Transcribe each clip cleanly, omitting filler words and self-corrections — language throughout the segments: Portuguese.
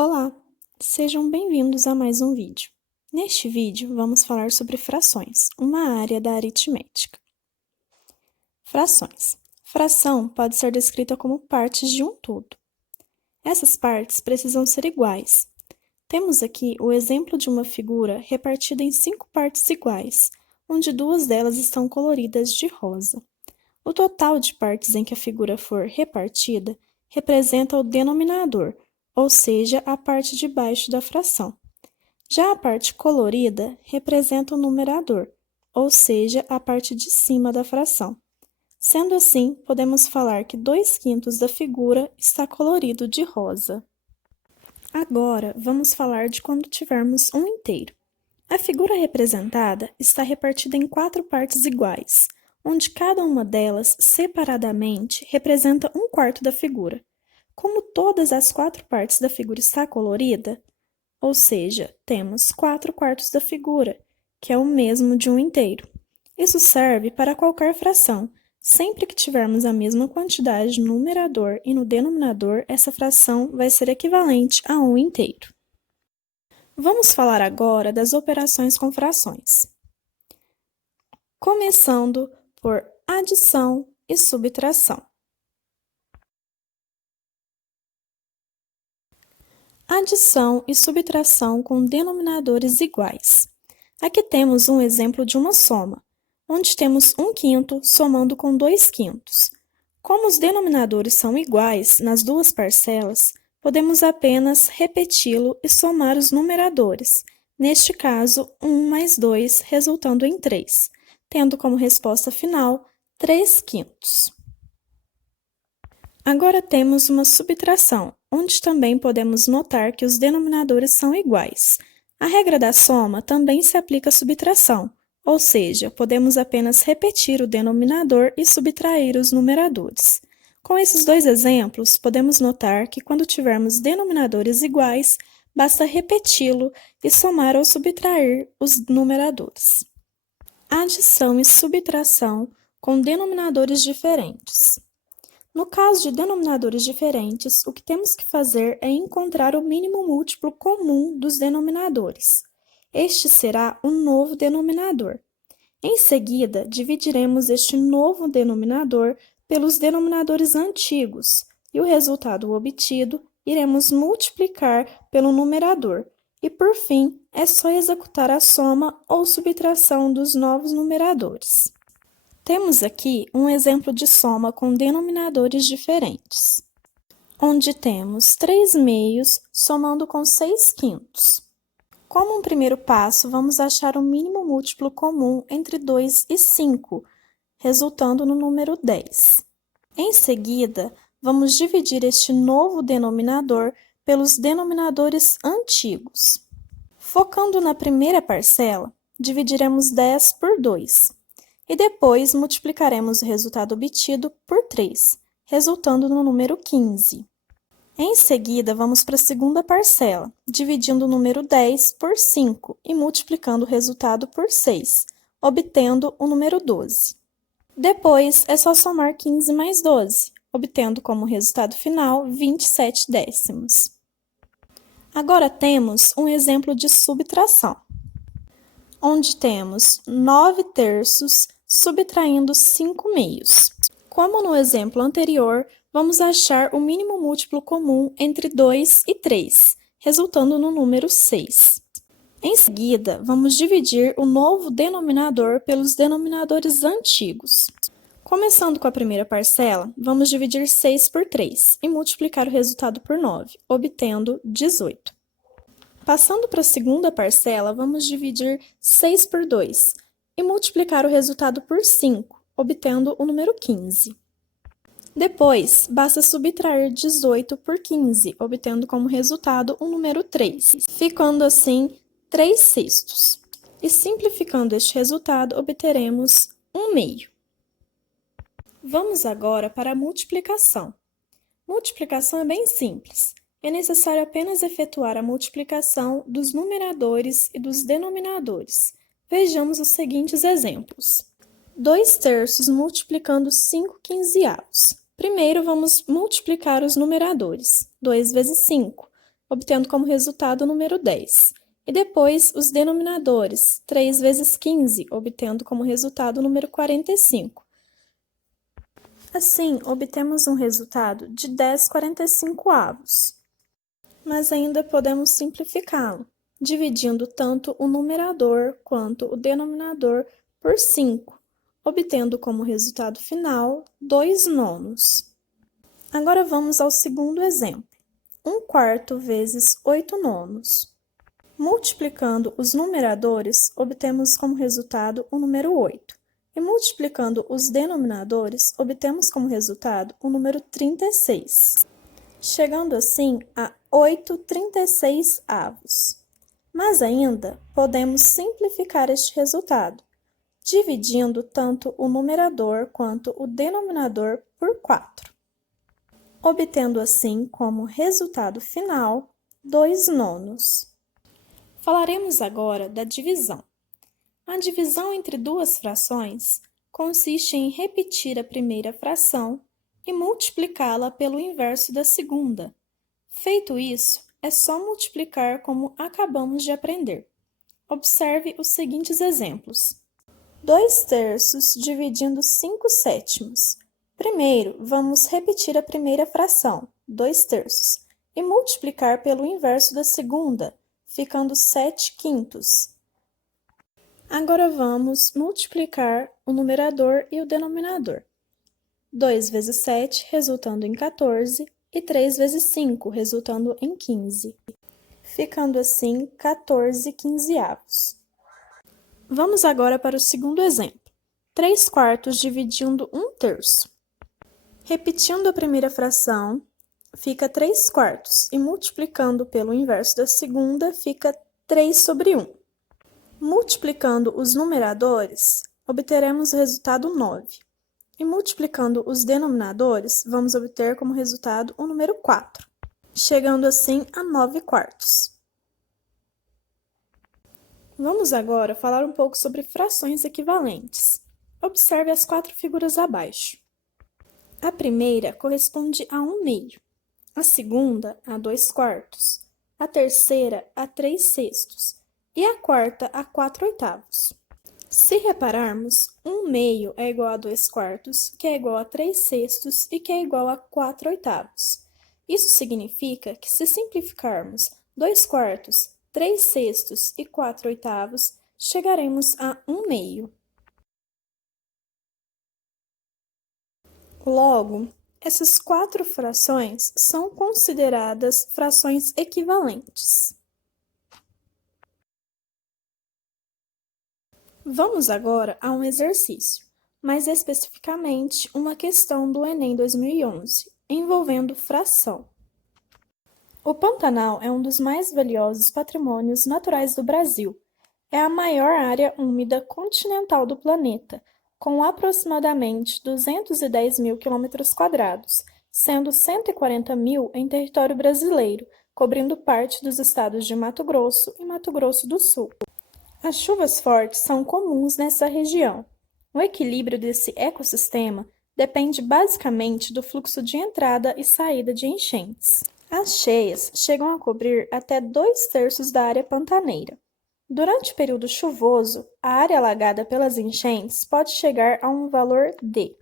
Olá, sejam bem-vindos a mais um vídeo. Neste vídeo, vamos falar sobre frações, uma área da aritmética. Frações. Fração pode ser descrita como partes de um todo. Essas partes precisam ser iguais. Temos aqui o exemplo de uma figura repartida em 5 partes iguais, onde 2 delas estão coloridas de rosa. O total de partes em que a figura for repartida representa o denominador, ou seja, a parte de baixo da fração. Já a parte colorida representa o numerador, ou seja, a parte de cima da fração. Sendo assim, podemos falar que 2/5 da figura está colorido de rosa. Agora, vamos falar de quando tivermos um inteiro. A figura representada está repartida em 4 partes iguais, onde cada uma delas, separadamente, representa 1/4 da figura. Como todas as 4 partes da figura está colorida, ou seja, temos 4/4 da figura, que é o mesmo de um inteiro. Isso serve para qualquer fração. Sempre que tivermos a mesma quantidade no numerador e no denominador, essa fração vai ser equivalente a um inteiro. Vamos falar agora das operações com frações. Começando por adição e subtração. Adição e subtração com denominadores iguais. Aqui temos um exemplo de uma soma, onde temos 1/5 somando com 2/5. Como os denominadores são iguais nas duas parcelas, podemos apenas repeti-lo e somar os numeradores, neste caso, 1 mais 2, resultando em 3, tendo como resposta final 3/5. Agora temos uma subtração, onde também podemos notar que os denominadores são iguais. A regra da soma também se aplica à subtração, ou seja, podemos apenas repetir o denominador e subtrair os numeradores. Com esses dois exemplos, podemos notar que quando tivermos denominadores iguais, basta repeti-lo e somar ou subtrair os numeradores. Adição e subtração com denominadores diferentes. No caso de denominadores diferentes, o que temos que fazer é encontrar o mínimo múltiplo comum dos denominadores. Este será o novo denominador. Em seguida, dividiremos este novo denominador pelos denominadores antigos e o resultado obtido iremos multiplicar pelo numerador. E, por fim, é só executar a soma ou subtração dos novos numeradores. Temos aqui um exemplo de soma com denominadores diferentes, onde temos 3/2 somando com 6/5. Como um primeiro passo, vamos achar o mínimo múltiplo comum entre 2 e 5, resultando no número 10. Em seguida, vamos dividir este novo denominador pelos denominadores antigos. Focando na primeira parcela, dividiremos 10 por 2. E depois multiplicaremos o resultado obtido por 3, resultando no número 15. Em seguida, vamos para a segunda parcela, dividindo o número 10 por 5 e multiplicando o resultado por 6, obtendo o número 12. Depois, é só somar 15 mais 12, obtendo como resultado final 27 décimos. Agora temos um exemplo de subtração, onde temos 9/3 subtraindo 5/2. Como no exemplo anterior, vamos achar o mínimo múltiplo comum entre 2 e 3, resultando no número 6. Em seguida, vamos dividir o novo denominador pelos denominadores antigos. Começando com a primeira parcela, vamos dividir 6 por 3 e multiplicar o resultado por 9, obtendo 18. Passando para a segunda parcela, vamos dividir 6 por 2 e multiplicar o resultado por 5, obtendo o número 15. Depois, basta subtrair 18 por 15, obtendo como resultado o número 3, ficando assim 3/6. E simplificando este resultado, obteremos 1/2. Vamos agora para a multiplicação. Multiplicação é bem simples. É necessário apenas efetuar a multiplicação dos numeradores e dos denominadores. Vejamos os seguintes exemplos. 2/3 multiplicando 5/15. Primeiro, vamos multiplicar os numeradores. 2 vezes 5, obtendo como resultado o número 10. E depois os denominadores, 3 vezes 15, obtendo como resultado o número 45. Assim, obtemos um resultado de 10/45. Mas ainda podemos simplificá-lo, dividindo tanto o numerador quanto o denominador por 5, obtendo como resultado final 2/9. Agora vamos ao segundo exemplo. 1/4 vezes 8/9. Multiplicando os numeradores, obtemos como resultado o número 8. E multiplicando os denominadores, obtemos como resultado o número 36. Chegando assim a 8/36. Mas ainda podemos simplificar este resultado, dividindo tanto o numerador quanto o denominador por 4, obtendo assim como resultado final 2/9. Falaremos agora da divisão. A divisão entre duas frações consiste em repetir a primeira fração e multiplicá-la pelo inverso da segunda. Feito isso, é só multiplicar como acabamos de aprender. Observe os seguintes exemplos. 2/3 dividindo 5/7. Primeiro, vamos repetir a primeira fração, 2/3, e multiplicar pelo inverso da segunda, ficando 7/5. Agora vamos multiplicar o numerador e o denominador. 2 vezes 7, resultando em 14, e 3 vezes 5, resultando em 15. Ficando assim 14/15. Vamos agora para o segundo exemplo. 3/4 dividindo 1/3. Repetindo a primeira fração, fica 3/4, e multiplicando pelo inverso da segunda, fica 3/1. Multiplicando os numeradores, obteremos o resultado 9. E multiplicando os denominadores, vamos obter como resultado o número 4, chegando assim a 9/4. Vamos agora falar um pouco sobre frações equivalentes. Observe as 4 figuras abaixo. A primeira corresponde a 1/2, a segunda a 2/4, a terceira a 3/6 e a quarta a 4/8. Se repararmos, 1/2 é igual a 2/4, que é igual a 3/6 e que é igual a 4/8. Isso significa que se simplificarmos 2/4, 3/6 e 4/8, chegaremos a 1/2. Logo, essas 4 frações são consideradas frações equivalentes. Vamos agora a um exercício, mais especificamente uma questão do Enem 2011, envolvendo fração. O Pantanal é um dos mais valiosos patrimônios naturais do Brasil. É a maior área úmida continental do planeta, com aproximadamente 210.000 km², sendo 140.000 em território brasileiro, cobrindo parte dos estados de Mato Grosso e Mato Grosso do Sul. As chuvas fortes são comuns nessa região. O equilíbrio desse ecossistema depende basicamente do fluxo de entrada e saída de enchentes. As cheias chegam a cobrir até 2/3 da área pantaneira. Durante o período chuvoso, a área alagada pelas enchentes pode chegar a um valor de: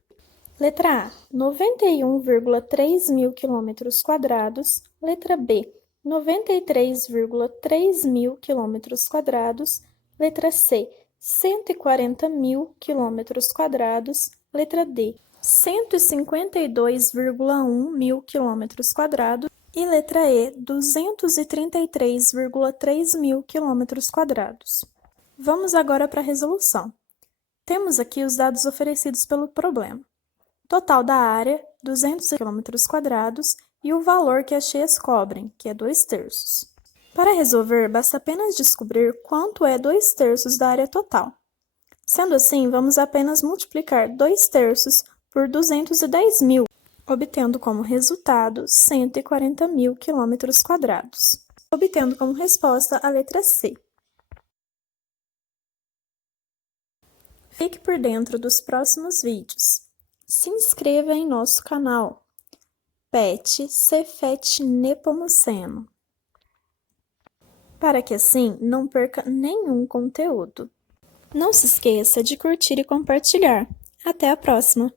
letra A, 91,3 mil km², letra B, 93,3 mil km², letra C, 140.000 km², letra D, 152,1 mil km² e letra E, 233,3 mil km². Vamos agora para a resolução. Temos aqui os dados oferecidos pelo problema. Total da área, 200 km², e o valor que as cheias cobrem, que é 2/3. Para resolver, basta apenas descobrir quanto é 2/3 da área total. Sendo assim, vamos apenas multiplicar 2/3 por 210.000, obtendo como resultado 140.000 km², obtendo como resposta a letra C. Fique por dentro dos próximos vídeos. Se inscreva em nosso canal. PET Cefet Nepomuceno. para que assim não perca nenhum conteúdo. Não se esqueça de curtir e compartilhar. Até a próxima!